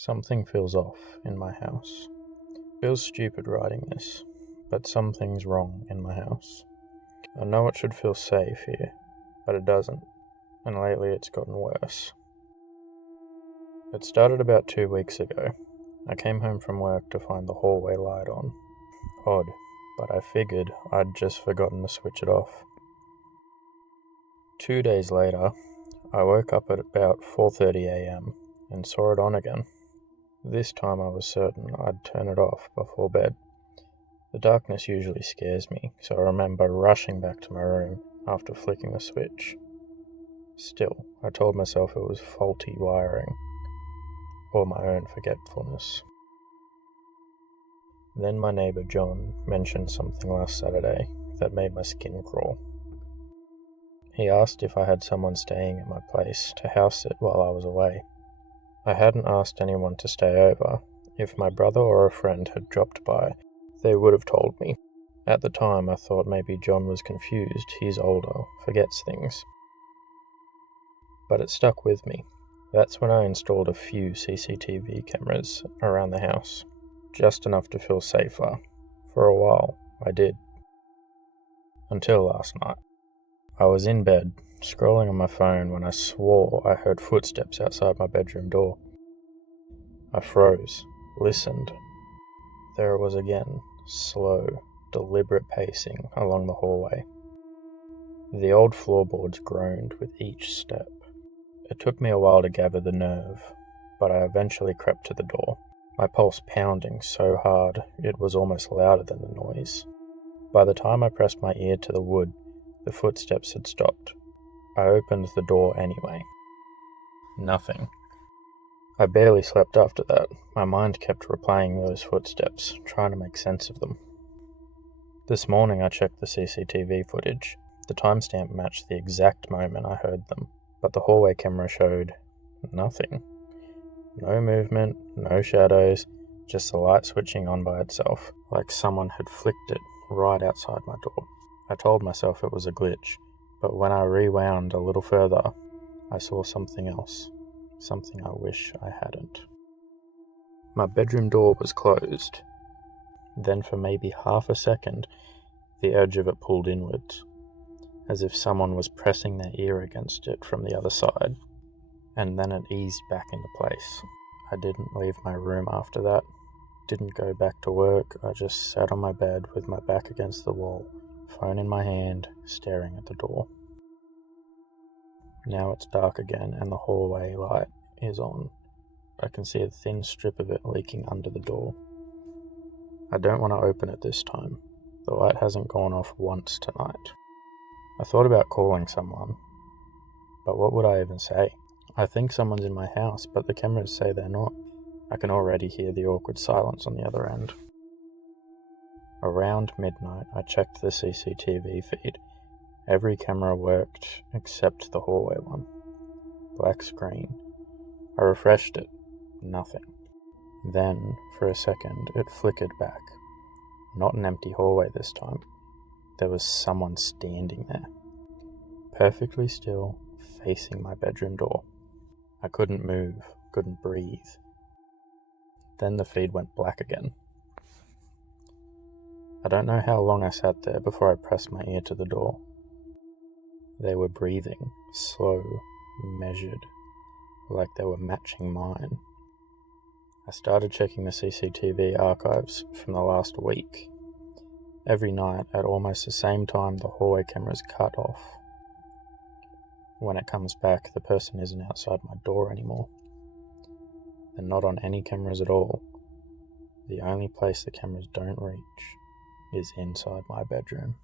Something feels off in my house. Feels stupid writing this, but something's wrong in my house. I know it should feel safe here, but it doesn't, and lately it's gotten worse. It started about 2 weeks ago. I came home from work to find the hallway light on. Odd, but I figured I'd just forgotten to switch it off. 2 days later, I woke up at about 4:30 a.m. and saw it on again. This time I was certain I'd turn it off before bed. The darkness usually scares me, so I remember rushing back to my room after flicking the switch. Still, I told myself it was faulty wiring, or my own forgetfulness. Then my neighbour John mentioned something last Saturday that made my skin crawl. He asked if I had someone staying at my place to house it while I was away. I hadn't asked anyone to stay over. If my brother or a friend had dropped by, they would have told me. At the time, I thought maybe John was confused. He's older, forgets things. But it stuck with me. That's when I installed a few CCTV cameras around the house, just enough to feel safer. For a while, I did. Until last night. I was in bed, scrolling on my phone when I swore I heard footsteps outside my bedroom door. I froze, listened. There it was again, slow, deliberate pacing along the hallway. The old floorboards groaned with each step. It took me a while to gather the nerve, but I eventually crept to the door, my pulse pounding so hard it was almost louder than the noise. By the time I pressed my ear to the wood, the footsteps had stopped. I opened the door anyway. Nothing. I barely slept after that. My mind kept replaying those footsteps, trying to make sense of them. This morning I checked the CCTV footage. The timestamp matched the exact moment I heard them, but the hallway camera showed nothing. No movement, no shadows, just the light switching on by itself, like someone had flicked it right outside my door. I told myself it was a glitch, but when I rewound a little further, I saw something else, something I wish I hadn't. My bedroom door was closed. Then for maybe half a second, the edge of it pulled inwards, as if someone was pressing their ear against it from the other side, and then it eased back into place. I didn't leave my room after that, didn't go back to work. I just sat on my bed with my back against the wall, phone in my hand, staring at the door. Now it's dark again and the hallway light is on. I can see a thin strip of it leaking under the door. I don't want to open it this time. The light hasn't gone off once tonight. I thought about calling someone, but what would I even say? I think someone's in my house, but the cameras say they're not. I can already hear the awkward silence on the other end. Around midnight, I checked the CCTV feed. Every camera worked except the hallway one. Black screen. I refreshed it. Nothing. Then, for a second, it flickered back. Not an empty hallway this time. There was someone standing there. Perfectly still, facing my bedroom door. I couldn't move, couldn't breathe. Then the feed went black again. I don't know how long I sat there before I pressed my ear to the door. They were breathing, slow, measured, like they were matching mine. I started checking the CCTV archives from the last week. Every night, at almost the same time, the hallway cameras cut off. When it comes back, the person isn't outside my door anymore. They're not on any cameras at all. The only place the cameras don't reach is inside my bedroom.